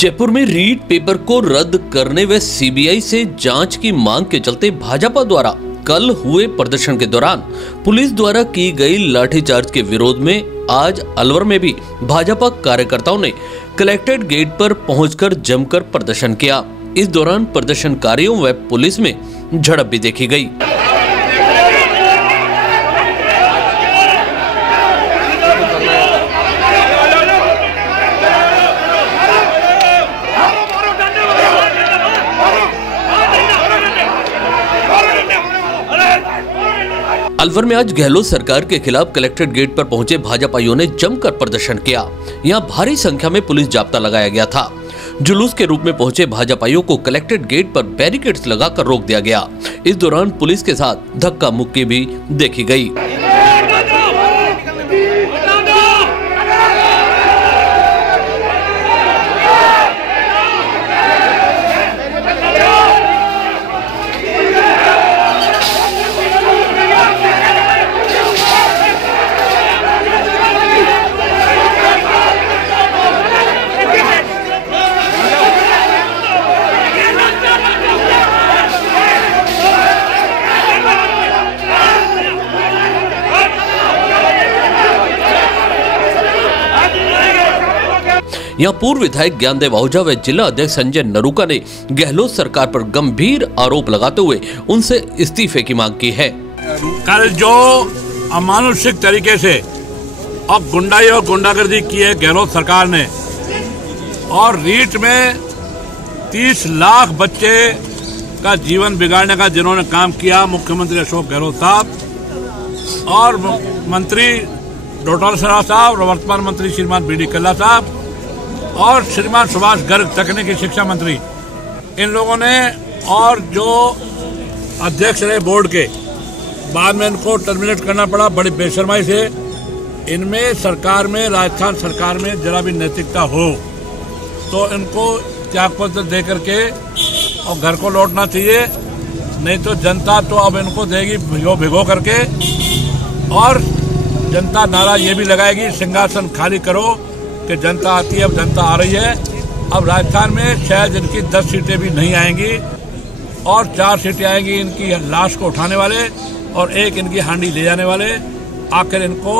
जयपुर में रीट पेपर को रद्द करने व सीबीआई से जांच की मांग के चलते भाजपा द्वारा कल हुए प्रदर्शन के दौरान पुलिस द्वारा की गई लाठीचार्ज के विरोध में आज अलवर में भी भाजपा कार्यकर्ताओं ने कलेक्ट्रेट गेट पर पहुंचकर जमकर प्रदर्शन किया। इस दौरान प्रदर्शनकारियों व पुलिस में झड़प भी देखी गई। अलवर में आज गहलोत सरकार के खिलाफ कलेक्ट्रेट गेट पर पहुंचे भाजपाइयों ने जमकर प्रदर्शन किया। यहां भारी संख्या में पुलिस जाब्ता लगाया गया था। जुलूस के रूप में पहुंचे भाजपाइयों को कलेक्ट्रेट गेट पर बैरिकेड्स लगाकर रोक दिया गया। इस दौरान पुलिस के साथ धक्का मुक्की भी देखी गई। यहाँ पूर्व विधायक ज्ञानदेव आहूजा व जिला अध्यक्ष संजय नरूका ने गहलोत सरकार पर गंभीर आरोप लगाते हुए उनसे इस्तीफे की मांग की है। कल जो अमानुषिक तरीके से और गुंडाई और गुंडागर्दी की है गहलोत सरकार ने, और रीट में 30 लाख बच्चे का जीवन बिगाड़ने का जिन्होंने काम किया, मुख्यमंत्री अशोक गहलोत साहब और मंत्री डॉक्टर सराफ साहब और वर्तमान मंत्री श्रीमान बी डी कल्ला साहब और श्रीमान सुभाष गर्ग तकनीकी शिक्षा मंत्री, इन लोगों ने और जो अध्यक्ष रहे बोर्ड के, बाद में इनको टर्मिनेट करना पड़ा बड़ी बेशर्माई से। इनमें सरकार में, राजस्थान सरकार में जरा भी नैतिकता हो तो इनको त्यागपत्र दे करके और घर को लौटना चाहिए, नहीं तो जनता तो अब इनको देगी भिगो करके। और जनता नारा ये भी लगाएगी, सिंहासन खाली करो, कि जनता आती है, अब जनता आ रही है। अब राजस्थान में शायद इनकी 10 सीटें भी नहीं आएंगी और 4 सीटें आएंगी इनकी लाश को उठाने वाले और 1 इनकी हांडी ले जाने वाले। आखिर इनको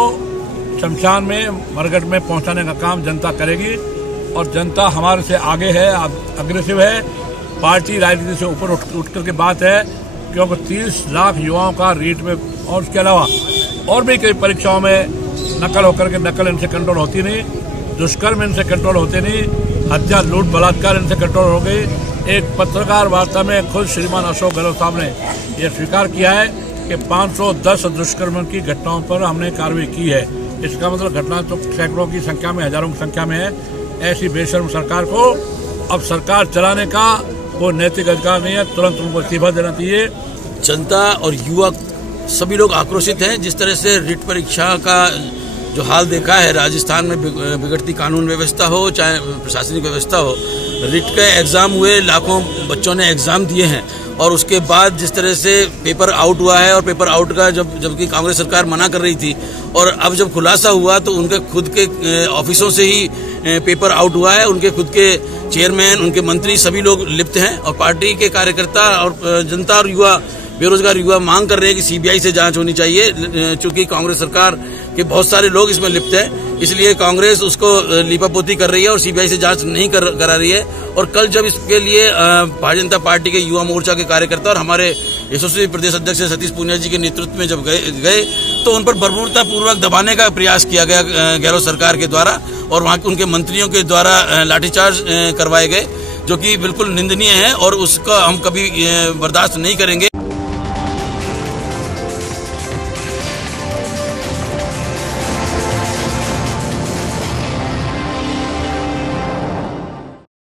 शमशान में, मरघट में पहुंचाने का काम जनता करेगी। और जनता हमारे से आगे है, अग्रेसिव है, पार्टी राजनीति से ऊपर उठ करके बात है, क्योंकि 30 लाख युवाओं का रीट में और उसके अलावा और भी कई परीक्षाओं में नकल होकर के, नकल इनसे कंट्रोल होती नहीं, दुष्कर्म इनसे कंट्रोल होते नहीं, हत्या, लूट, बलात्कार इनसे कंट्रोल हो गई। एक पत्रकार वार्ता में खुद श्रीमान अशोक गहलोत साहब ने यह स्वीकार किया है कि 510 दुष्कर्म की घटनाओं पर हमने कार्रवाई की है। इसका मतलब घटना तो सैकड़ों की संख्या में, हजारों की संख्या में है। ऐसी बेशर्म सरकार को अब सरकार चलाने का वो नैतिक अधिकार नहीं है, तुरंत उनको इस्तीफा देना चाहिए। जनता और युवा सभी लोग आक्रोशित हैं। जिस तरह से रीट परीक्षा का जो हाल देखा है, राजस्थान में बिगड़ती कानून व्यवस्था हो चाहे प्रशासनिक व्यवस्था हो, रीट के एग्जाम हुए, लाखों बच्चों ने एग्जाम दिए हैं और उसके बाद जिस तरह से पेपर आउट हुआ है, और पेपर आउट का जबकि कांग्रेस सरकार मना कर रही थी, और अब जब खुलासा हुआ तो उनके खुद के ऑफिसों से ही पेपर आउट हुआ है। उनके खुद के चेयरमैन, उनके मंत्री सभी लोग लिप्त हैं और पार्टी के कार्यकर्ता और जनता और युवा, बेरोजगार युवा मांग कर रहे हैं कि सीबीआई से जांच होनी चाहिए। चूंकि कांग्रेस सरकार के बहुत सारे लोग इसमें लिप्त हैं, इसलिए कांग्रेस उसको लीपापोती कर रही है और सीबीआई से जांच नहीं करा रही है। और कल जब इसके लिए भारतीय जनता पार्टी के युवा मोर्चा के कार्यकर्ता और हमारे यशस्वी प्रदेश अध्यक्ष सतीश पूनिया जी के नेतृत्व में जब गए तो उन पर बर्बरता पूर्वक दबाने का प्रयास किया गया गहलोत सरकार के द्वारा, और वहां उनके मंत्रियों के द्वारा लाठीचार्ज करवाए गए, जो कि बिल्कुल निंदनीय है और उसका हम कभी बर्दाश्त नहीं करेंगे।